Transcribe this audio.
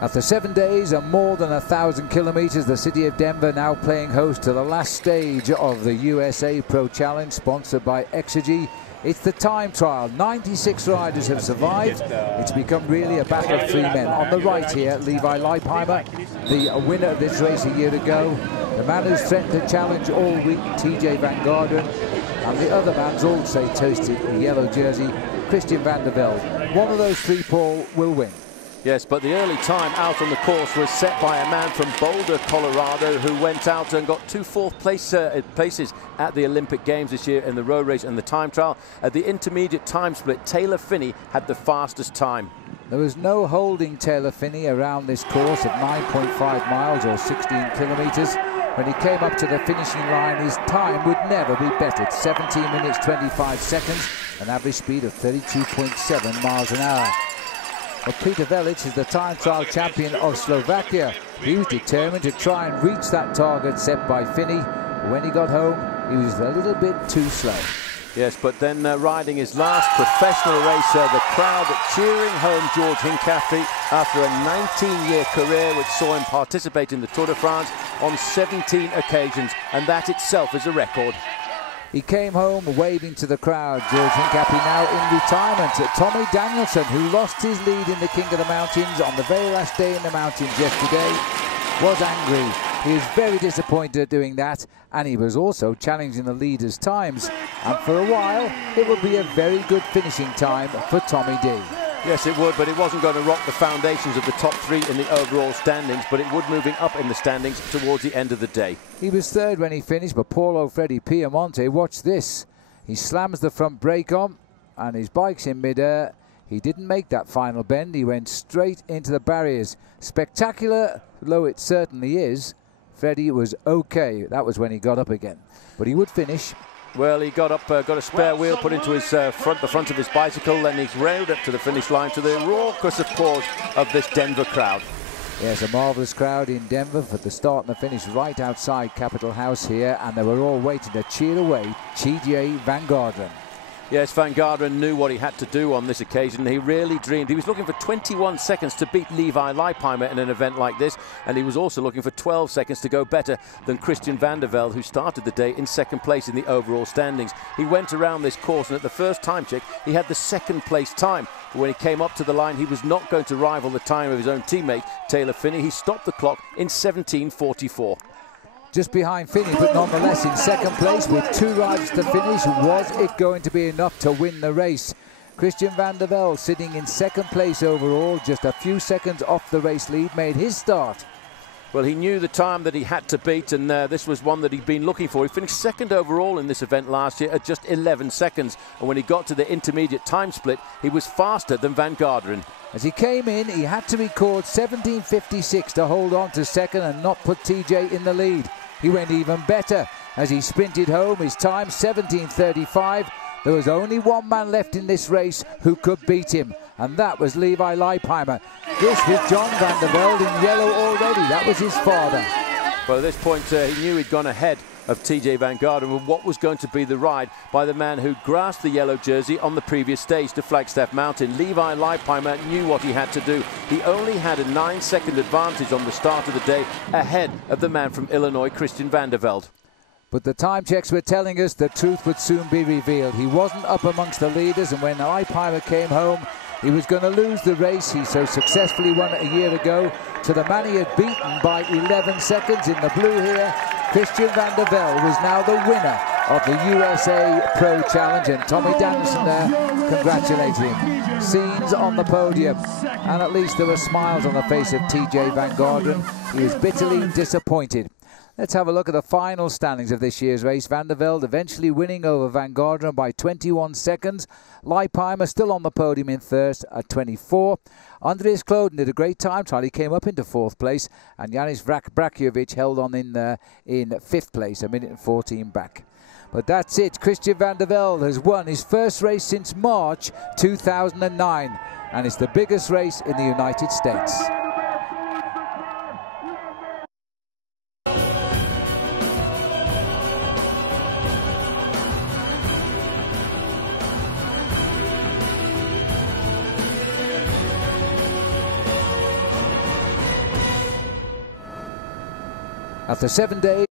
After 7 days and more than 1,000 kilometers, the city of Denver now playing host to the last stage of the USA Pro Challenge, sponsored by Exergy. It's the time trial. 96 riders have survived. It's become really a battle of three men. On the right here, Levi Leipheimer, the winner of this race a year ago. The man who's threatened to challenge all week, TJ Van Garderen. And the other man's also toasted a yellow jersey, Christian Vande Velde. One of those three, Paul, will win. Yes, but the early time out on the course was set by a man from Boulder, Colorado, who went out and got two fourth places at the Olympic Games this year in the road race and the time trial. At the intermediate time split, Taylor Phinney had the fastest time. There was no holding Taylor Phinney around this course at 9.5 miles or 16 kilometers. When he came up to the finishing line, his time would never be bettered. 17 minutes 25 seconds, an average speed of 32.7 miles an hour. But Peter Velic is the time trial champion of Slovakia. He was determined to try and reach that target set by Phinney. But when he got home, he was a little bit too slow. Yes, but then riding his last professional race, the crowd cheering home George Hincapie after a 19-year career which saw him participate in the Tour de France on 17 occasions, and that itself is a record. He came home waving to the crowd. George Hincapie now in retirement. Tommy Danielson, who lost his lead in the King of the Mountains on the very last day in the mountains yesterday, was angry. He was very disappointed at doing that, and he was also challenging the leaders' times. And for a while, it would be a very good finishing time for Tommy D. Yes, it would, but it wasn't going to rock the foundations of the top three in the overall standings, but it would moving up in the standings towards the end of the day. He was third when he finished, but Paulo Freddy Piemonte, watch this. He slams the front brake on, and his bike's in mid-air. He didn't make that final bend. He went straight into the barriers. Spectacular, though it certainly is, Freddy was okay. That was when he got up again. But he would finish. Well, he got up, got a spare wheel put into his the front of his bicycle, and he's railed up to the finish line to the raucous applause of this Denver crowd. Yes, a marvellous crowd in Denver for the start and the finish right outside Capitol House here, and they were all waiting to cheer away TJ Van Garderen. Yes, Van Garderen knew what he had to do on this occasion. He really dreamed. He was looking for 21 seconds to beat Levi Leipheimer in an event like this, and he was also looking for 12 seconds to go better than Christian Vande Velde, who started the day in second place in the overall standings. He went around this course, and at the first time check, he had the second place time. But when he came up to the line, he was not going to rival the time of his own teammate, Taylor Phinney. He stopped the clock in 17:44. Just behind Phinney, but nonetheless in second place with two riders to finish. Was it going to be enough to win the race? Christian Vande Velde, sitting in second place overall, just a few seconds off the race lead, made his start. Well, he knew the time that he had to beat, and this was one that he'd been looking for. He finished second overall in this event last year at just 11 seconds. And when he got to the intermediate time split, he was faster than Van Garderen. As he came in, he had to record 17:56 to hold on to second and not put TJ in the lead. He went even better as he sprinted home. His time, 17:35. There was only one man left in this race who could beat him, and that was Levi Leipheimer. This was John Vande Velde in yellow already. That was his father. Well, at this point, he knew he'd gone ahead of TJ Van Garderen with what was going to be the ride by the man who grasped the yellow jersey on the previous stage to Flagstaff Mountain. Levi Leipheimer knew what he had to do. He only had a 9-second advantage on the start of the day ahead of the man from Illinois, Christian Vande Velde. But the time checks were telling us the truth would soon be revealed. He wasn't up amongst the leaders, and when Leipheimer came home, he was going to lose the race. He so successfully won it a year ago to the man he had beaten by 11 seconds in the blue here. Christian Vande Velde was now the winner of the USA Pro Challenge, and Tommy Danielson there congratulated him. Scenes on the podium, and at least there were smiles on the face of TJ Van Garderen. He was bitterly disappointed. Let's have a look at the final standings of this year's race. Vande Velde eventually winning over Van Garderen by 21 seconds. Leipheimer still on the podium in third at 24. Andreas Kloden did a great time trial. He came up into fourth place, and Janis Braciovic held on in fifth place, a minute and 14 back. But that's it. Christian Vande Velde has won his first race since March 2009, and it's the biggest race in the United States. After 7 days.